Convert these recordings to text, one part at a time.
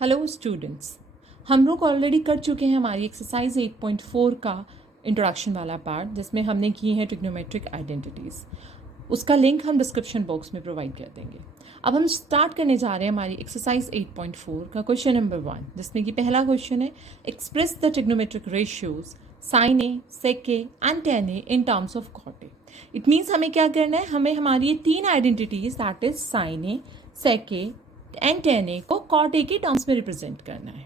Hello students, हम लोग already कर चुके हैं हमारी एक्सरसाइज 8.4 का इंट्रोडक्शन वाला पार्ट, जिसमें हमने की है ट्रिग्नोमेट्रिक आइडेंटिटीज़। उसका लिंक हम डिस्क्रिप्शन बॉक्स में प्रोवाइड कर देंगे। अब हम स्टार्ट करने जा रहे हैं हमारी एक्सरसाइज 8.4 का क्वेश्चन नंबर 1, जिसमें कि पहला क्वेश्चन है express the trigonometric ratios sine A, sec A and tan A in terms of cot A. It means हमें क्या करना है, हमें हमारी ये तीन identities that is sine A, sec A and tan A को कॉट ए के टर्म्स में रिप्रेजेंट करना है।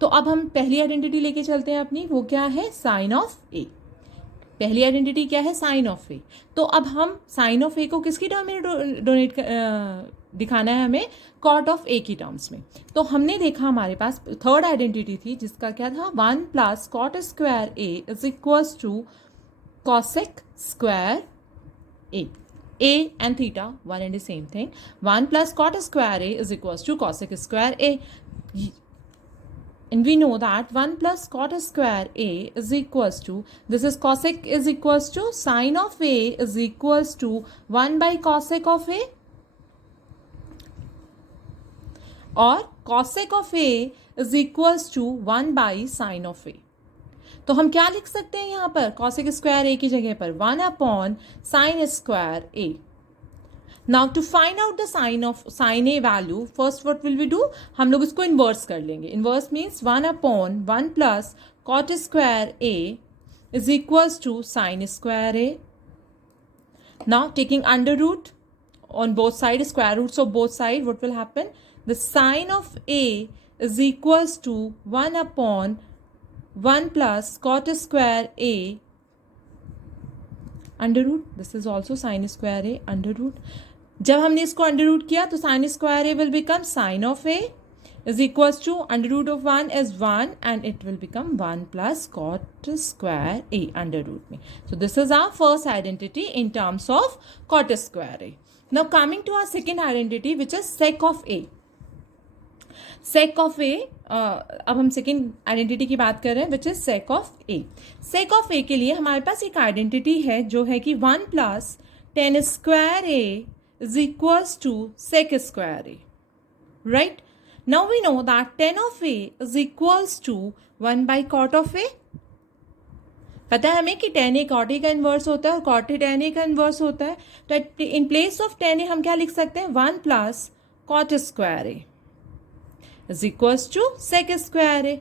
तो अब हम पहली आइडेंटिटी लेके चलते हैं अपनी, वो क्या है, साइन ऑफ ए। पहली आइडेंटिटी क्या है, साइन ऑफ ए। तो अब हम साइन ऑफ ए को किसकी टर्म में दिखाना है, हमें कॉट ऑफ ए की टर्म्स में। तो हमने देखा हमारे पास थर्ड आइडेंटिटी थी जिसका क्या था, 1 plus cot square A is equals to cosec square A. A and theta, one and the same thing. 1 plus cot square A is equals to cosec square A. And we know that 1 plus cot square A is equals to, this is cosec is equals to sine of A is equals to 1 by cosec of A, और cosec of A is equals to 1 by sine of A. तो हम क्या लिख सकते हैं यहाँ पर, cosec square ए की जगह पर 1 upon sine square A. Now to find out the sine of sine A value, first what will we do, हम लोग इसको इन्वर्स कर लेंगे। Inverse means 1 upon 1 plus cot square A is equals to sine square A. Now taking under root on both sides, square roots of both sides, what will happen, the sine of a is equals to 1 upon 1 plus cot square a under root, this is also sine square A under root. जब हमने इसको under root किया तो sine square A will become sine of A is equals to under root of 1 is 1 and it will become 1 plus cot square A under root में। So this is our first identity in terms of cot square A. Now coming to our second identity which is sec of A. Sec of A, अब हम second identity की बात कर रहे हैं which is sec of A. Sec of A के लिए हमारे पास एक आइडेंटिटी है जो है कि 1 plus tan square A is equals to sec square A, right. Now we know that tan of A is equals to 1 by cot of A. पता है हमें कि टेन ए कॉट ए का इन्वर्स होता है और कॉट ए टेन ए का inverse होता है। तो in place of tan A हम क्या लिख सकते हैं, 1 plus cot square A is equals to sec square A.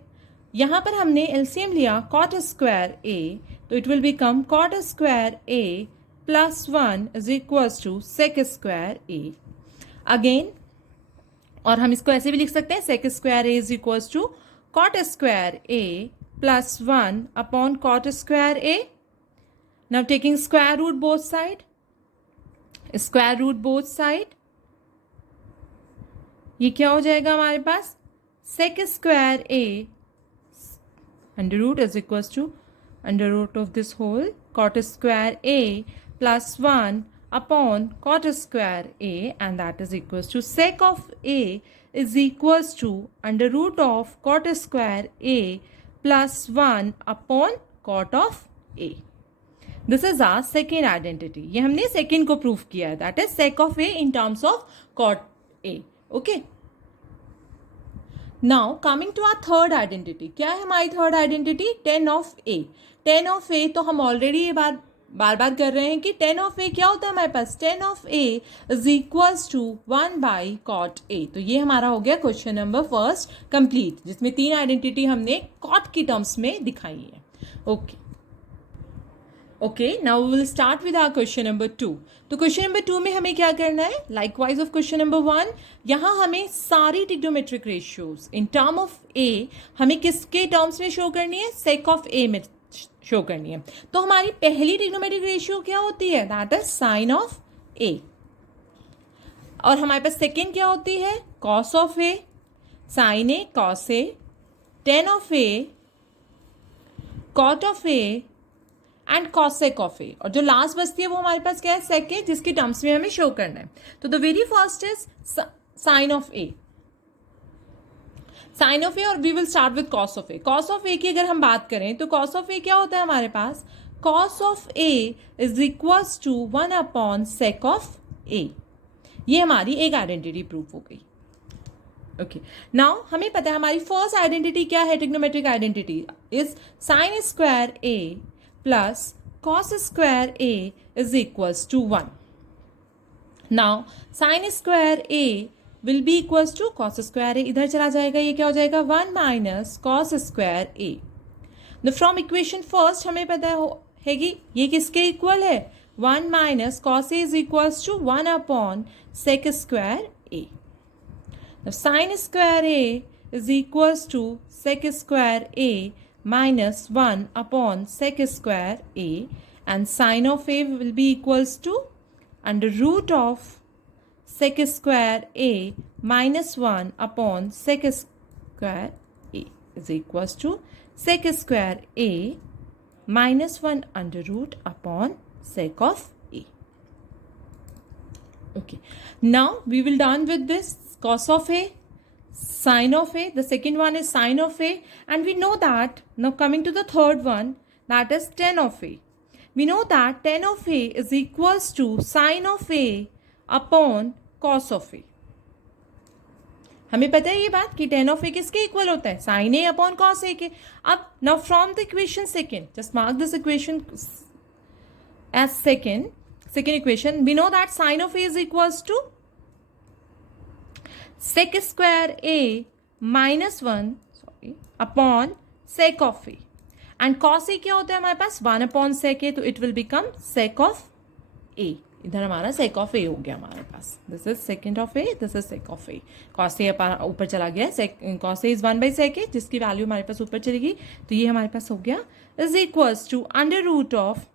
यहाँ पर हमने एलसीएम लिया कॉट स्क्वायर ए, तो it will become cot square A plus 1 is equals to sec square A again. और हम इसको ऐसे भी लिख सकते हैं, sec square A is equals to cot square A plus 1 upon cot square A. Now taking square root both side, square root both side, ये क्या हो जाएगा हमारे पास, sec square A under root is equals to under root of this whole cot square A plus 1 upon cot square A and that is equals to sec of A is equals to under root of cot square A plus 1 upon cot of A. This is our second identity. ये हमने second को prove किया है, that is sec of A in terms of cot A. Okay, now coming to our third identity. क्या है हमारी third identity, tan of A. Tan of A तो हम ऑलरेडी ये बार बार कर रहे हैं कि टेन ऑफ ए क्या होता है हमारे पास, tan of A is equals to 1 by cot A. तो ये हमारा हो गया क्वेश्चन नंबर फर्स्ट कंप्लीट, जिसमें तीन आइडेंटिटी हमने कॉट की टर्म्स में दिखाई है। Okay, now we will start with our question number 2। तो क्वेश्चन नंबर 2 में हमें क्या करना है, लाइकवाइज ऑफ क्वेश्चन नंबर 1, यहाँ हमें सारी trigonometric ratios in term of A हमें किसके टर्म्स में शो करनी है, सेक ऑफ ए में शो करनी है। तो हमारी पहली ट्रिग्नोमेट्रिक रेशियो क्या होती है, that is sine of A. और हमारे पास सेकेंड क्या होती है, cos of A, sine A cos A, tan of A cot of A and cosec of A. और जो लास्ट बचती है वो हमारे पास क्या है, सेक ए, जिसकी टर्म्स में हमें शो करना है। तो the very first is sine of A, sine of A, और we will start with cos of A. Cos of A की अगर हम बात करें तो कॉस ऑफ ए क्या होता है हमारे पास, cos of A is equals to 1 upon sec of A. ये हमारी एक आइडेंटिटी प्रूफ हो गई। ओके, नाउ हमें पता है हमारी फर्स्ट आइडेंटिटी क्या है, trigonometric identity is sine square A plus cos square A is equals to 1. Now sine square A will be equals to cos square A, इधर चला जाएगा, ये क्या हो जाएगा 1 minus cos square A. The from equation first हमें पता है कि ये किसके इक्वल है, 1 minus cos A is equals to 1 upon sec square A. Sine square A is equals to sec square A minus 1 upon sec square a, and sin of a will be equals to under root of sec square a minus 1 upon sec square a is equals to sec square a minus 1 under root upon sec of a. Okay, now we will done with this cos of a, sin of a, the second one is sin of a, and we know that, now coming to the third one, that is tan of a. We know that tan of a is equals to sin of a upon cos of a. हमें पता है ये बात कि tan of a किसके equal होता है, sin a upon cos a के. अब now from the equation second, just mark this equation as second equation, we know that sin of a is equals to sec square a minus 1 upon sec of a, and cos a क्या होता है हमारे पास 1 upon sec a, तो it will become sec of a. इधर हमारा sec of a हो गया हमारे पास, this is secant of a, this is sec of a. cos a ऊपर चला गया, cos a is 1 by sec a, जिसकी वैल्यू हमारे पास ऊपर चलेगी, तो ये हमारे पास हो गया is equals to under root of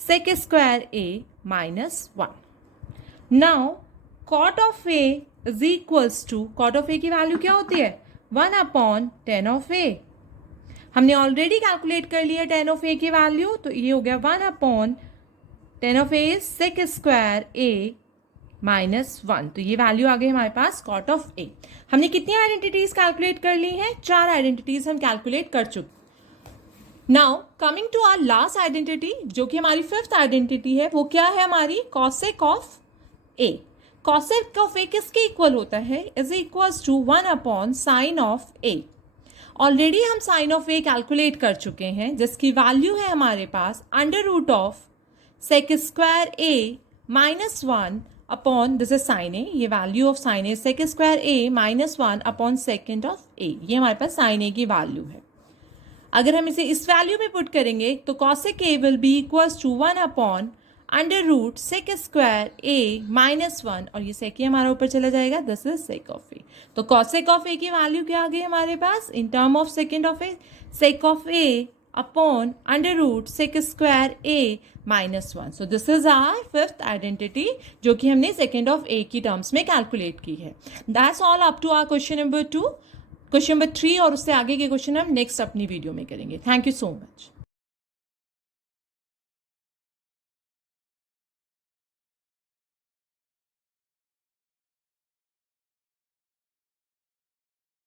sec square a minus 1. now cot of a is equals to, cot of a की वैल्यू क्या होती है 1 अपॉन tan of a. हमने ऑलरेडी कैलकुलेट कर लिया tan of a की वैल्यू, तो ये हो गया 1 upon tan of a is sec square a minus 1, तो ये वैल्यू आ गई हमारे पास cot of a. हमने कितनी आइडेंटिटीज कैलकुलेट कर ली हैं, 4 आइडेंटिटीज हम कैलकुलेट कर चुके. Now coming to our last identity, जो कि हमारी फिफ्थ आइडेंटिटी है, वो क्या है हमारी cosec of a. cosec of a किसके इक्वल होता है, is equals to 1 upon sine of a. Already हम साइन ऑफ a कैलकुलेट कर चुके हैं, जिसकी वैल्यू है हमारे पास under root of sec square a minus 1 upon, this is sine a, ये value of sine a sec square a minus 1 upon second of a, ये हमारे पास साइन a की वैल्यू है. अगर हम इसे इस वैल्यू में पुट करेंगे तो cosec a will be equals to 1 upon under root sec square a minus 1, और ये सेक हमारा ऊपर चला जाएगा, this is sec of a. तो cosec ऑफ a की वैल्यू क्या आ गई हमारे पास in term of second of a, sec of a upon under root sec square a minus 1. So this is our fifth identity, जो कि हमने सेकेंड ऑफ a की टर्म्स में कैलकुलेट की है. That's all up to our question number 2. Question number 3 और उससे आगे के क्वेश्चन हम नेक्स्ट अपनी वीडियो में करेंगे. Thank you so much.